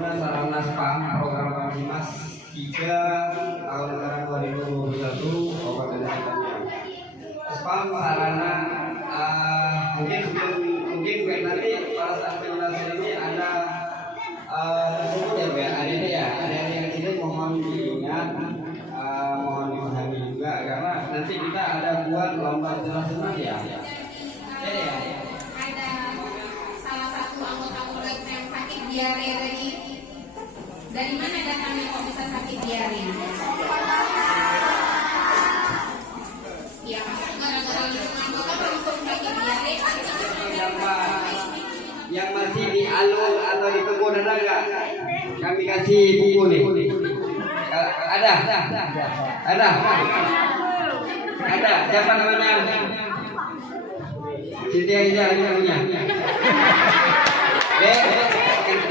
Taruna Sarana Spam Program Kamtimas 3 tahun anggaran 2021 Kabupaten Tangerang. Spam sarana mungkin nanti pada saat penjelasan ini ada tersebut ya Bu ya, ada yang kecil mohon diingat, mohon dipahami juga karena nanti kita ada buat lomba penjelasan nanti ya. Ada salah satu anggota keluarga yang sakit diare tadi. Dari mana datangnya kok bisa sakit diare? Ya, gara-gara lingkungan kota langsung sakit diare. Yang masih di alun atau di kebun ada nggak? Kami kasih buku nih. Ada. Siapa namanya? Siti Aisyah punya.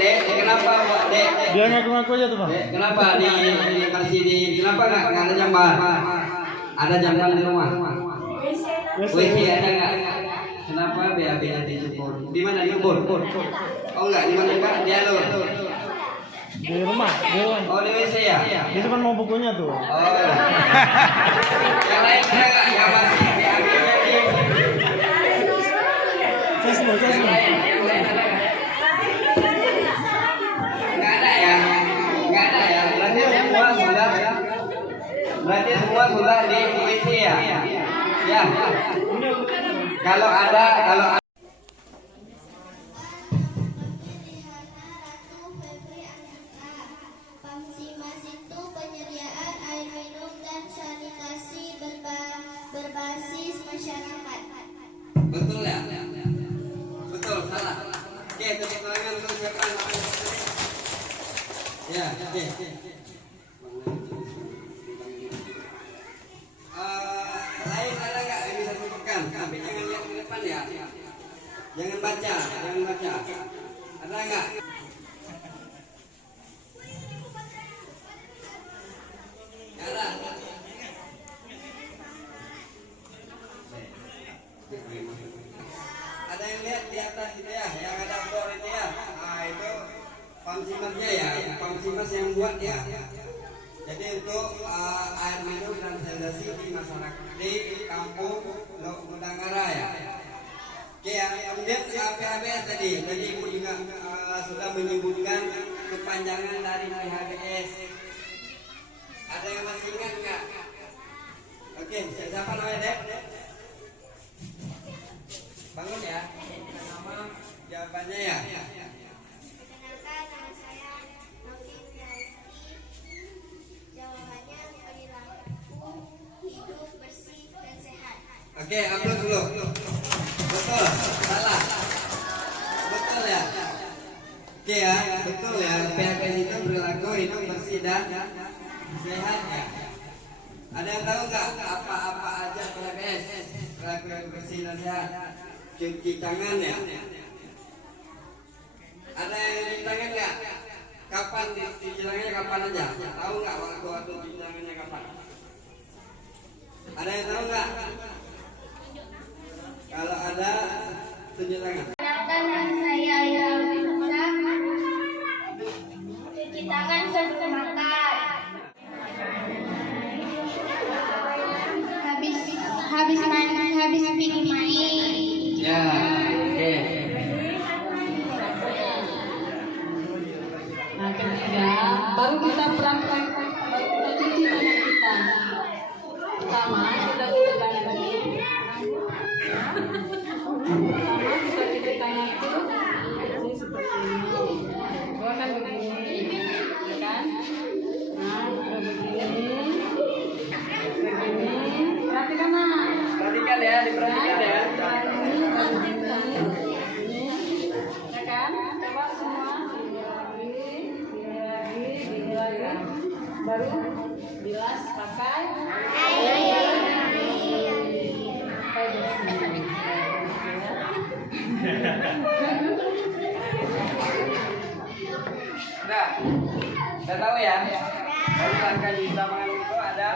Dek, kenapa Pak? Dek. Dia ngaku-ngaku aja tuh Bang. Kenapa kenapa nggak ada jamban? Ada jamban di rumah. WC ada nggak? Kenapa BAB dicukur? Di mana di kebun? Oh enggak, di mana enggak? Di alun. Di rumah, Oh di WC ya? Dia cuma mau bukunya tuh. Oh. Yang lain ada nggak? Yang masih BAB-nya di yang lain ada nggak? Nggak ada ya? Berarti semua sudah di WC ya? Ya. Kalau Kamtimas itu penyediaan air minum dan sanitasi berbasis masyarakat. betul ya? Betul, salah. Oke, tepuk tangan untuk siapa? Ya, oke. Lain ada nggak yang bisa sebutkan? Tapi jangan lihat ke depan ya. Jangan baca. Ada nggak? Ada. Ada yang lihat di atas itu ya, yang ada bor itu ya. Nah itu Kamtimasnya ya, Kamtimas yang buat ya. Jadi untuk air minum dan sanitasi di masyarakat di kampung Mudangara ya. Oke ya, kemudian PHBS tadi Ibu juga sudah menyebutkan kepanjangan dari PHBS. Ada yang masih ingat nggak? Oke, siapa namanya Dek? Bangun ya, nama jawabannya ya. Perkenalkan, nama saya Novin Rizky. Jawabannya perilaku hidup bersih dan sehat. Oke, upload dulu. Betul, salah. Betul ya. Oke ya, betul ya. PHBS itu perilaku hidup bersih dan sehat ya. Ada yang tahu nggak apa aja PHBS? Perilaku hidup bersih dan sehat. Cuci tangan ya. Ada yang cuci tangan nggak? Kapan cuci tangannya kapan aja? Tahu nggak waktu cuci tangannya kapan? Ada yang tahu nggak? Kalau ada tunjuk tangan. Perkenalkan, nama saya Aida Alvisa. Cuci tangan sebelum makan. Habis pergi main. Ya, oke. Nah, ketiga, baru kita praktek cuci tangan kita. Pertama, kita cuci tangan ini. Pertama, kita cuci tangan itu ini seperti ini. Gua kan begini, ya kan? Nah, kita begini. Perhatikan nah. Perhatikan ya, diperhatikan ya. Ya kan? Coba semua lagi. Baru bilas pakai Nah, saya tahu ya. Kalau langkah di zaman itu ada.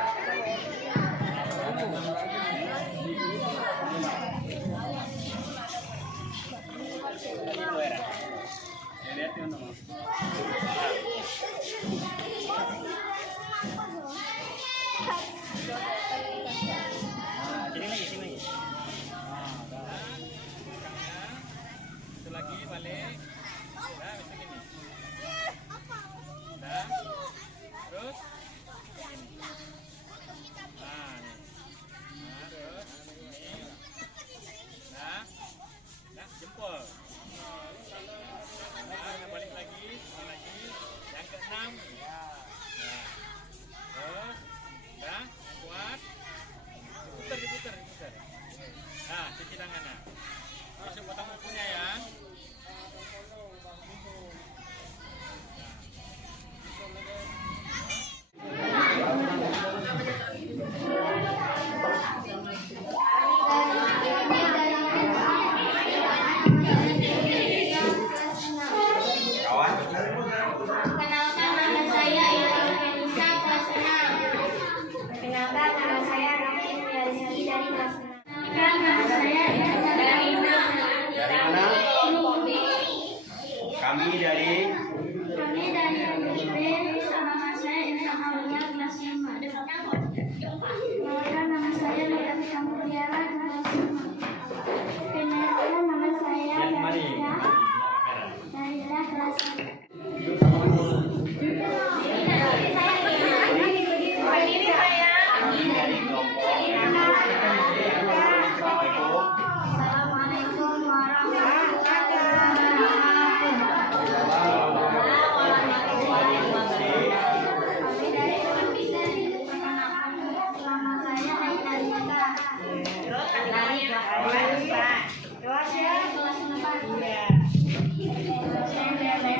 Lihat Kami dari MIB nama saya Intan Aulia kelas 5. Nama saya Nurul Kamutiara kelas 5. Kenalkan nama saya Nabila kelas 1. Assalamualaikum warahmatullahi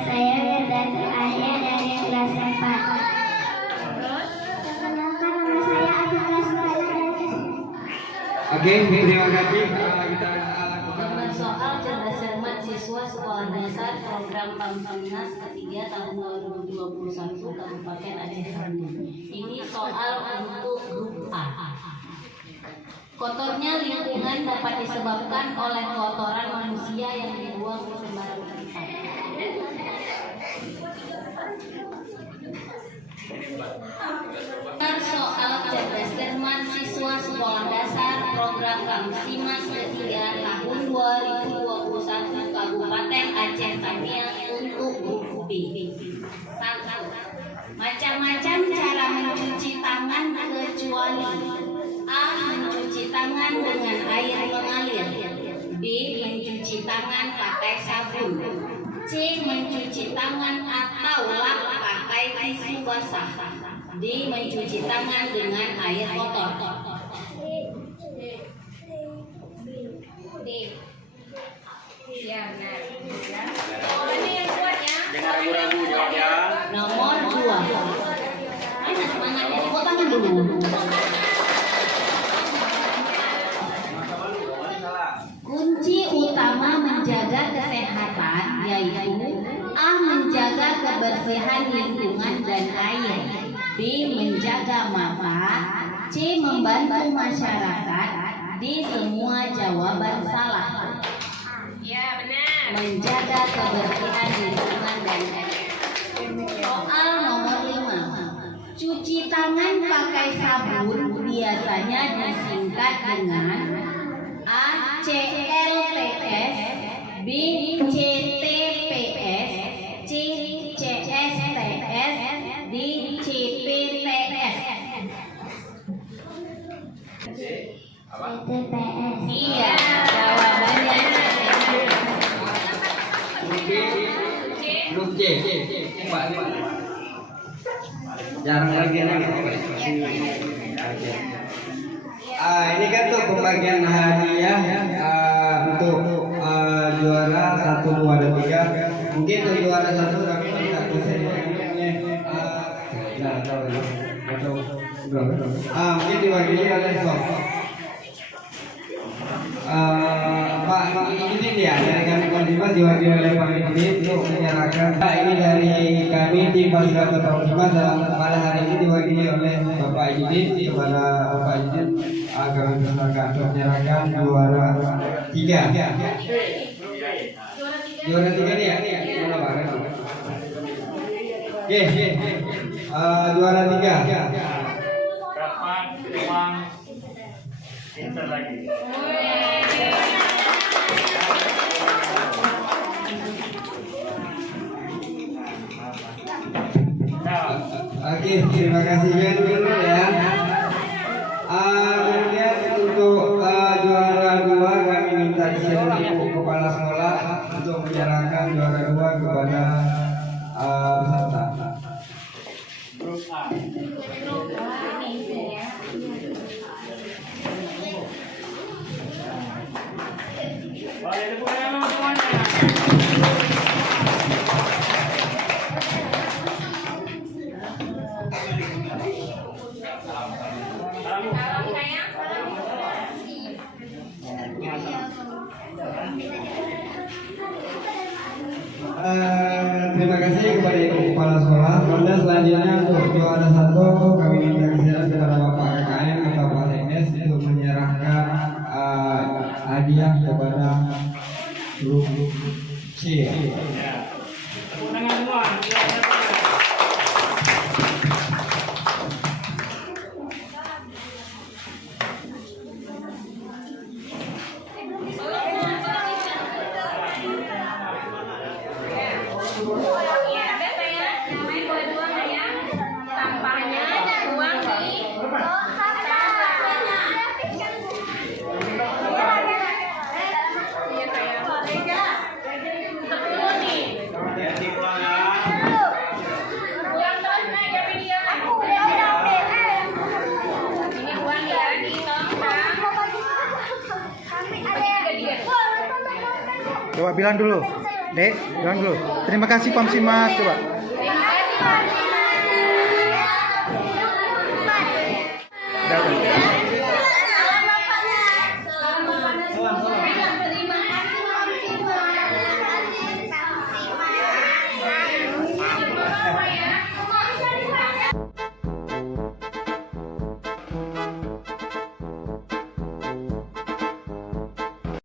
Saya Wirdan Arya dari kelas 4. Perkenalkan nama saya Adi kelas 4 dari kelas 4. Oke, terima kasih. Kita lakukan Nomor soal cerdas cermat siswa sekolah dasar program Pamnas ketiga tahun 2021 Kabupaten Aceh Timur. Ini soal untuk grup A. Kotornya lingkungan dapat disebabkan oleh kotoran manusia yang dibuang ke sembarang tempat. Soal cerdas cermat siswa sekolah dasar program Kamsimas ketiga tahun 2021 Kabupaten Aceh Tamiang untuk grup B. 1. Macam-macam cara mencuci tangan kecuali A. Mencuci tangan dengan air mengalir, B. Mencuci tangan pakai sabun, C. Mencuci tangan atau lap pakai tisu basah, D. Mencuci tangan dengan air kotor. D. Ya benar. Oh, ini yang kuat ya. Jangan ragu-ragu jawabnya. Nomor 2. Mana semangatnya? Tepuk tangan dulu. Kunci utama menjaga kesehatan yaitu A. Menjaga kebersihan lingkungan dan air, B. Menjaga manfaat, C. Membantu masyarakat, D. Semua jawaban salah. Ya benar. Menjaga kebersihan lingkungan dan air. Soal nomor 5. Cuci tangan pakai sabun biasanya disingkat dengan A. CLTS, B. CTPS, C. CSTS, D. CPTS. TPS. Iya, jawabannya grup C. Jarang lagi nih. Ini kan tuh pembagian hadiah untuk juara 1, 2, dan 3. Mungkin untuk juara 1 kami bisa mungkin diwakili oleh Sob. Pak Idin ya, dari kami Konsimas diwakili oleh Pak Idin untuk menyerahkan. Ini dari kami tim Fasilitas Konsimas pada hari ini diwakili oleh Bapak Idin. Kepada Bapak Idin kami persilakan untuk menyerahkan juara 3. Juara 3 nih ya, mana Pak? Oke, juara 3. Dapat uang pinter lagi. Oke, terima kasih dulu ya. Kemudian untuk juara 2 kami minta disiapkan Ibu Kepala Sekolah untuk menyerahkan juara 2 kepada peserta. Grup A. Boleh tepuk tangan semuanya. Terima kasih kepada Ibu Kepala Sekolah. Kemudian selanjutnya untuk juara 1 kami minta kesiapan kepada Bapak KKM atau Pak Teknis untuk menyerahkan hadiah kepada grup C. Tepuk tangan semua. Silakan. Iya, ada saya yang main dua-dua nggak ya? Sampahnya buang di iya saya. 10 nih. Hati-hati pulang ya. Buang terus naik ya video. Ini buang ya di tong Coba bilang dulu. Dek, bilang dulu. Terima kasih Pamsimas, coba. Terima kasih Pak.